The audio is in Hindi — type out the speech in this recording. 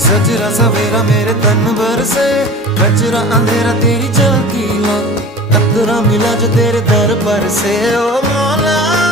सजरा सवेरा मेरे तन भर से, कचरा अंधेरा तेरी झलकी ला, कतरा मिला जो तेरे दर पर से। ओ मौला